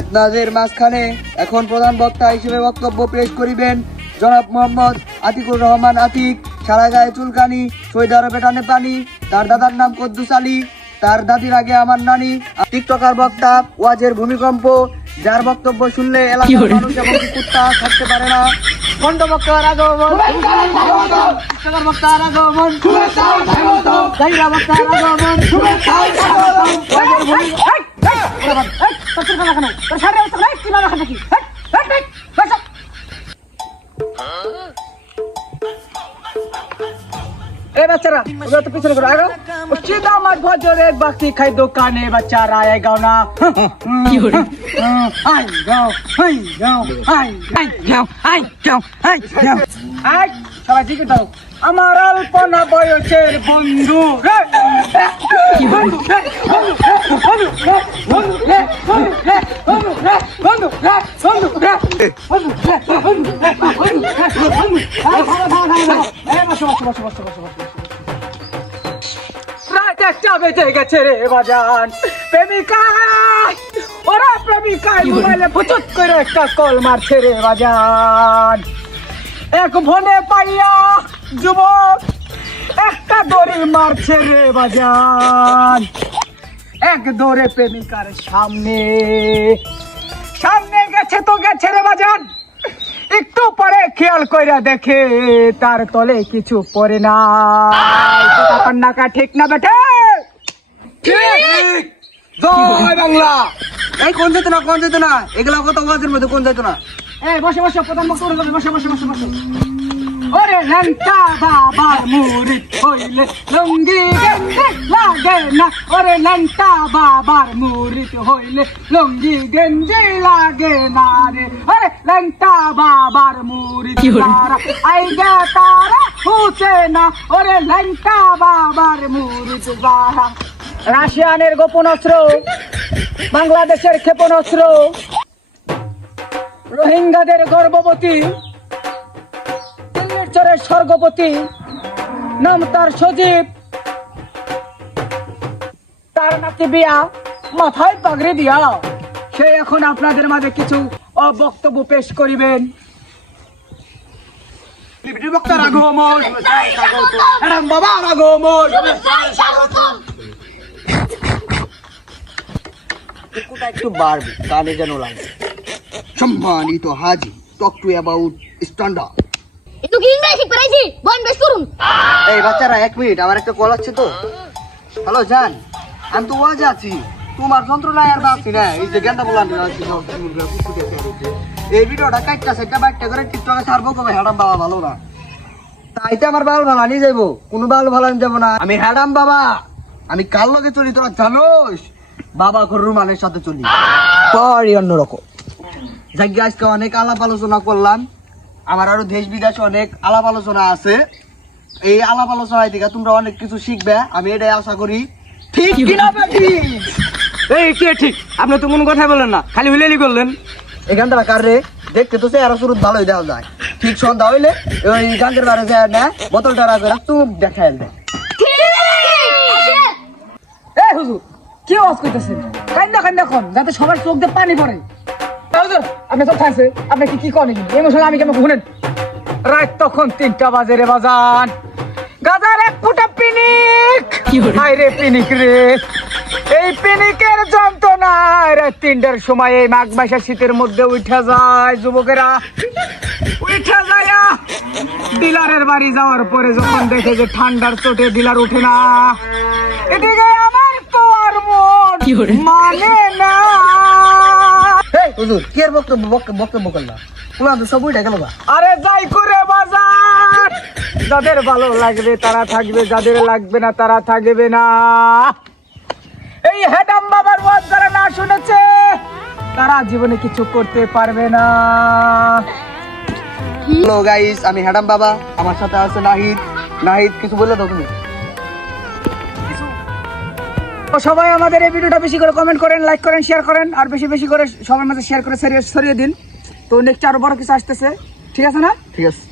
আপনাদের মাঝখানে এখন প্রধান বক্তা হিসেবে বক্তব্য পেশ করিবেন জনাব মোহাম্মদ আতিকুর রহমান আতিক। সারা গায়ে চুলকানি, সৌদি আরবে টানে পানি। তার দাদার নাম কদ্দুস আলী, তার দাদির আগে আমার নানি। টিকটকার বক্তা, ওয়াজের ভূমিকম্প, যার বক্তব্য শুনলে এলাকার মানুষ এবং কুত্তা থাকতে পারে না। খন্ড বক্তার আগমন, টিকটকার বক্তার আগমন, জাহিরা বক্তার আগমন, ওয়াজের বাচ্চারা তো পিছনে করে আগো চিন্তা আমার ভজরের বাকি খাই দোকানে বাচ্চারা আয়েগাও না সবাই ঠিক দাও। আমার অল্পনা বয়সের বন্ধু বেঁচে গেছে রে বাজান প্রেমিকা, ওরা প্রেমিকায় মোবাইলে ফুচুত করে একটা কল মারছে রে বাজান। এক ভনে পাইয়া যুবক একটা দড়ি মারছে রে বাজান। এক দৌড়ে প্রেমিকার সামনে সামনে গেছে তো গেছে রে বাজান, একটু পরে খেয়াল কইরা দেখে তার তলে কিছু পড়ে না। নাকা ঠিক না বেটে? জয় বাংলা। এই কোন যেত না, কোন যেত না, এগুলা কত ওয়াজের মধ্যে কোন যেত না। এই বসে বসে প্রধান বক্তা বসে বসে বসে বসে। ওরে ল্যাংটা বাবার মুরিদ হইলে লুঙ্গি গেঞ্জি লাগে না। ওরে ল্যাংটা বাবার মুরিদ হইলে লুঙ্গি গেঞ্জি লাগে না রে। ওরে ল্যাংটা বাবার মুরিদ তারা আইগা তারা হুচে না। ওরে ল্যাংটা বাবার মুরিদ যারা। রাশিয়ানের গোপন অস্ত্র, বাংলাদেশের ক্ষেপণাস্ত্র, রোহিঙ্গাদের গর্ভবতী, চরের স্বর্গপতি, নাম তার সজীব, তার নাকি বিয়া, মাথায় পাগড়ি দিয়া। সে এখন আপনাদের মাঝে কিছু বক্তব্য পেশ করিবেন। বক্তার আগমন, বাবার আগমন। একটু বাড়বে, কানে যেন লাগে। সম্মানিত হাজি, টক টু অ্যাবাউট স্ট্যান্ডার্ড। একটু কি ইংরেজি পড়াইছি বল বেশ করুন। এই বাচ্চারা এক মিনিট, আমার একটা কল আছে তো। হ্যালো জান, আমি তো ওয়াজ আছি, তোমার যন্ত্রণায় আর বাঁচি না। এই যে গেন্দা বলান এই ভিডিওটা কাটটা সেটা বাট্টা করে টিকটকে ছাড়বো, কবে হ্যাডাম বাবা ভালো না, তাইতে আমার বাল ভালা নিয়ে যাবো, কোনো বাল ভালা নিয়ে যাবো না। আমি হ্যাডাম বাবা, আমি কার লগে চলি তোরা জানোস? বাবা রুমানের সাথে চলি, পরই অন্যরকম। যাকে আজকে অনেক আলাপ আলোচনা করলাম, আমার আরো দেশ বিদেশে অনেক আলাপ আলোচনা আছে। এই আলাপ আলোচনায় দিকে তোমরা অনেক কিছু শিখবে, আমি এটাই আশা করি। ঠিক কিনা বেটি? এই কে ঠিক? আপনি তো কোনো কথা বলেন না, খালি হুলেলি করলেন। এই গানটা কার রে? দেখতে তো চেহারা শুরু ভালোই দেওয়া যায়। ঠিক সন্ধ্যা হইলে ওই গাঙ্গের বারে যায় না, বোতলটা রাখবে না, তুই দেখাই দেয়। এই হুজুর কি আওয়াজ করতেছেন? কান্না কান্না কোন, যাতে সবার চোখ দিয়ে পানি পড়ে। আপনি সব খাইছে, আপনি কি করেন? এই মশলা আমি কেমন শুনেন? রাত তখন 3টা বাজে রে বাজান, গাজার এক ফুটা পিনিক, রে পিনিক রে। এই পিনিকের যন্ত্রণায় রাত 3টার সময় এই মাঘ মাসের শীতের মধ্যে উঠে যায় যুবকেরা, উঠে যায় ডিলারের বাড়ি যাওয়ার পরে যখন দেখে যে ঠান্ডার চোটে ডিলার উঠে না, এদিকে আমার তো আর মন মানে না। হুজুর কি আর বক্তব্য করলাম, সব উঠে গেল। আরে যাই করে বাজার, যাদের ভালো লাগবে তারা থাকবে, যাদের লাগবে না তারা থাকবে না। এই হেডাম বাবার ওয়াজ যারা না শুনেছে তারা জীবনে কিছু করতে পারবে না। হ্যালো গাইস, আমি হেডাম বাবা, আমার সাথে আছে নাহিদ। নাহিদ কিছু বলে দাও তুমি। সবাই আমাদের এই ভিডিওটা বেশি করে কমেন্ট করেন, লাইক করেন, শেয়ার করেন, আর বেশি বেশি করে সবার মাঝে শেয়ার করে ছড়িয়ে দিন। তো নেক্সট আরো বড় কিছু আসতেছে, ঠিক আছে না? ঠিক আছে।